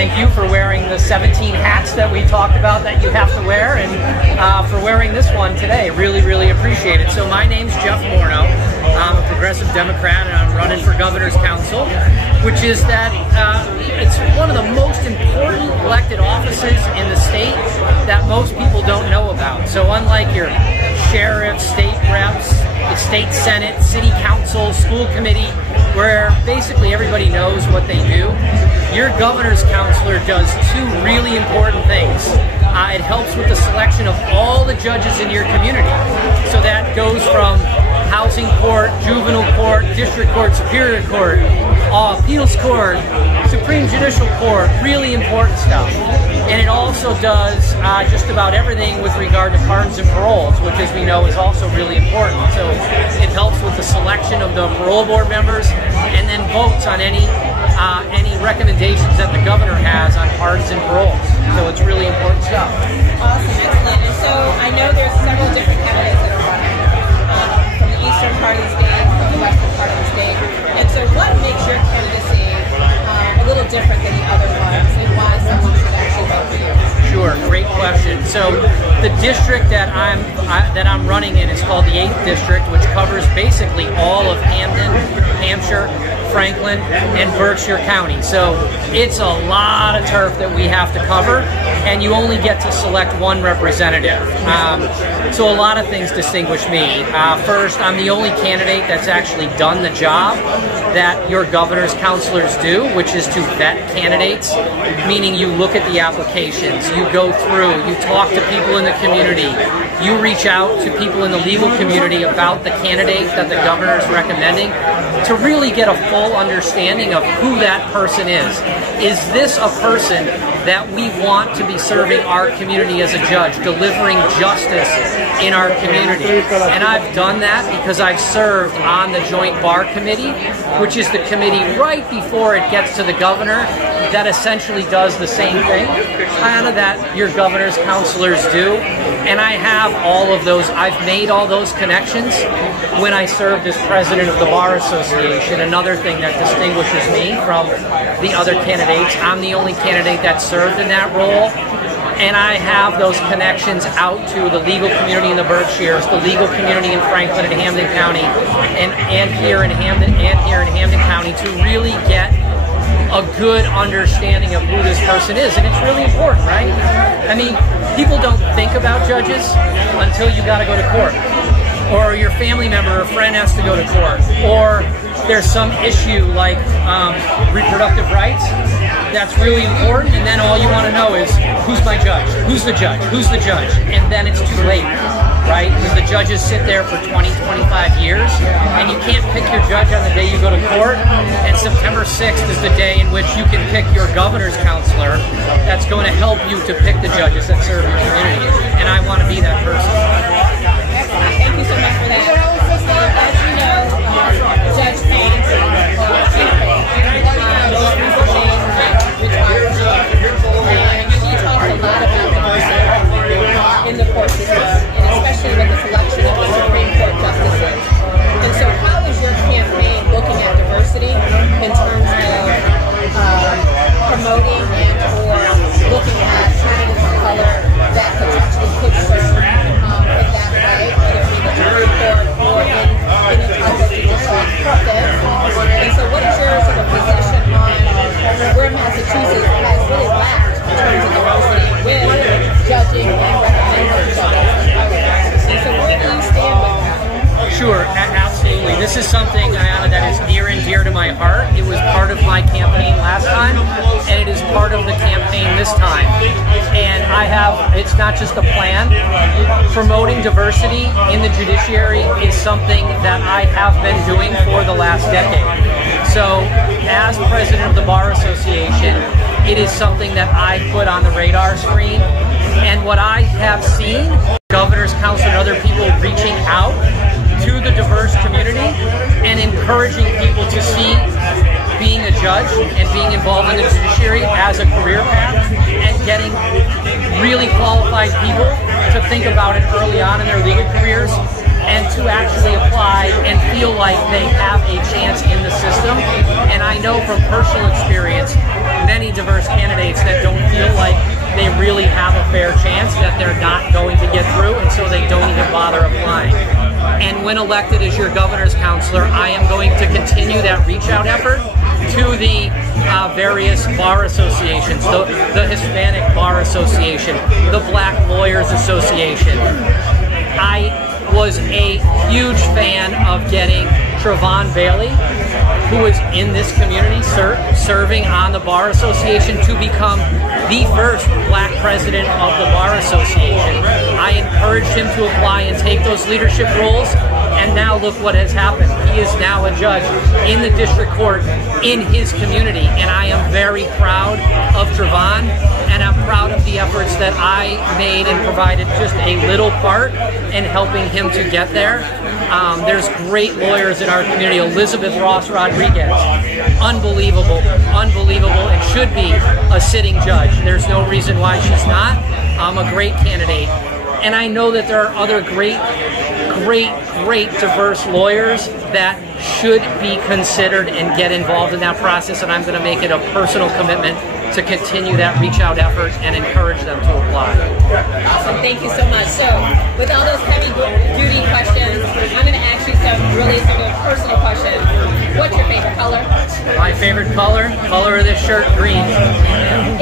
thank you for wearing the 17 hats that we talked about that you have to wear, and for wearing this one today. Really, really appreciate it. So my name's Jeff Morneau. I'm a progressive Democrat, and I'm running for Governor's Council, which is that it's one of the most important elected offices in the state that most people don't know about. So unlike your sheriffs, state reps, the state senate, city council, school committee, where basically everybody knows what they do, your governor's counselor does two really important things. It helps with the selection of all the judges in your community. So that goes from housing court, juvenile court, district court, superior court, appeals court, Supreme Judicial Court, really important stuff. And it also does just about everything with regard to pardons and paroles, which, as we know, is also really important. So it helps with the selection of the parole board members, and then votes on any recommendations that the governor has on pardons and paroles. So it's really important stuff. Awesome, excellent. And so I know there's several different candidates that are running from the eastern part of the state, from the western part of the state. And so what makes your candidacy a little different than the other ones, and why someone should actually vote for you? Sure, great question. So the district that I'm running in is called the 8th District, which covers basically all of Hampden, Hampshire, Franklin, and Berkshire County. So it's a lot of turf that we have to cover, and you only get to select one representative. So a lot of things distinguish me. First, I'm the only candidate that's actually done the job that your governor's counselors do, which is to vet candidates, meaning you look at the applications, you go through, you talk to people in the community, you reach out to people in the legal community about the candidate that the governor is recommending to really get a full understanding of who that person is. Is this a person that we want to be serving our community as a judge, delivering justice in our community? And I've done that because I've served on the Joint Bar Committee, which is the committee right before it gets to the governor that essentially does the same thing, kind of that your governor's counselors do. And I have all of those, I've made all those connections when I served as president of the Bar Association. Another thing that distinguishes me from the other candidates, I'm the only candidate that served in that role. And I have those connections out to the legal community in the Berkshires, the legal community in Franklin and Hampden County, and here in Hampden County, to really get a good understanding of who this person is. And it's really important, right? I mean, people don't think about judges until you got to go to court, or your family member or friend has to go to court, or there's some issue like reproductive rights that's really important, and then all you want to know is, who's my judge? Who's the judge? Who's the judge? And then it's too late, right? Because the judges sit there for 20, 25 years, and you can't pick your judge on the day you go to court. And September 6th is the day in which you can pick your governor's counselor that's going to help you to pick the judges that serve your community. And I want to be that person. Thank you so much for that. So, as you know, Judge Payne, in the court system, and especially with the selection of the Supreme Court justices. And so how is your campaign looking at diversity in terms of promoting and or looking at candidates of color that potentially could serve in that way, whether it be the Supreme Court or in any type of judicial office? And so what is your sort of position on where Massachusetts has really lacked in terms of diversity with judging and recommending judges? And so where do you stand with that? Sure, absolutely. This is something, Ayanna, that is near and dear to my heart. It was part of my campaign last time, and it is part of the campaign this time. And it's not just a plan. Promoting diversity in the judiciary is something that I have been doing for the last decade. So, as president of the Bar Association, it is something that I put on the radar screen. And what I have seen, governor's council and other people reaching out to the diverse community and encouraging people to see being a judge and being involved in the judiciary as a career path, and getting really qualified people to think about it early on in their legal careers and to actually apply and feel like they have a chance in the system. And I know from personal experience, many diverse candidates that don't feel like they really have a fair chance, that they're not going to get through, and so they don't even bother applying. And when elected as your governor's counselor, I am going to continue that reach-out effort to the various bar associations, the Hispanic Bar Association, the Black Lawyers Association. I was a huge fan of getting Trevon Bailey, who is in this community serving on the Bar Association, to become the first Black president of the Bar Association. I encouraged him to apply and take those leadership roles, and now look what has happened. He is now a judge in the district court in his community, and I am very proud of Trevon, and I'm proud of the efforts that I made and provided just a little part in helping him to get there. There's great lawyers in our community. Elizabeth Ross Rodriguez, unbelievable, and should be a sitting judge. There's no reason why she's not. A great candidate. And I know that there are other great diverse lawyers that should be considered and get involved in that process, and I'm going to make it a personal commitment to continue that reach-out effort and encourage them to apply. Awesome, thank you so much. So, with all those heavy-duty questions, I'm going to ask you some really sort of personal questions. What's your favorite color? My favorite color? Color of this shirt, green.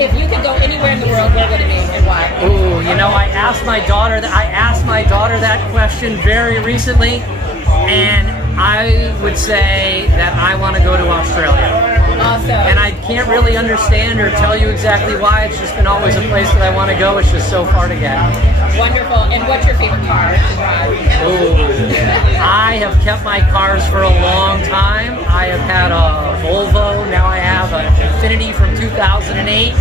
If you could go anywhere in the world, where would it be and why? Ooh, you know, I asked my daughter that question very recently, and I would say that I want to go to Australia. Awesome. And I can't really understand or tell you exactly why. It's just been always a place that I want to go. It's just so far to get. Wonderful. And what's your favorite car to drive? Ooh. I have kept my cars for a long time. I have had a Volvo. Now I have an Infiniti from 2008.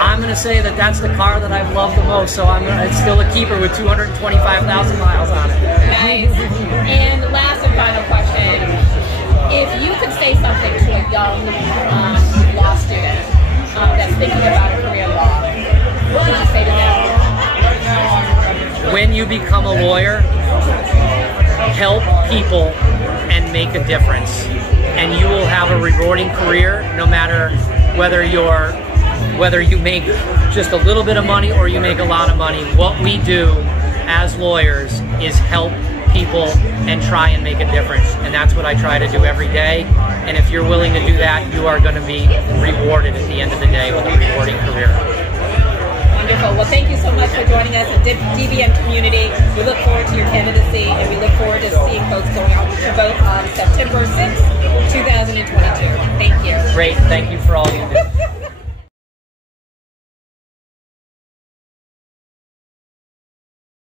I'm going to say that that's the car that I've loved the most. So it's still a keeper with 225,000 miles on it. Nice. And last and final question. If you could say something to a young law student that's thinking about a career in law, what would you say to them? When you become a lawyer, help people and make a difference. And you will have a rewarding career, no matter whether you make just a little bit of money or you make a lot of money. What we do as lawyers is help people and try and make a difference, and that's what I try to do every day. And if you're willing to do that, you are going to be rewarded at the end of the day with a rewarding career. Wonderful. Well, thank you so much for joining us at DBM Community. We look forward to your candidacy, and we look forward to seeing folks going out to vote on September 6th, 2022. Thank you. Great. Thank you for all you do.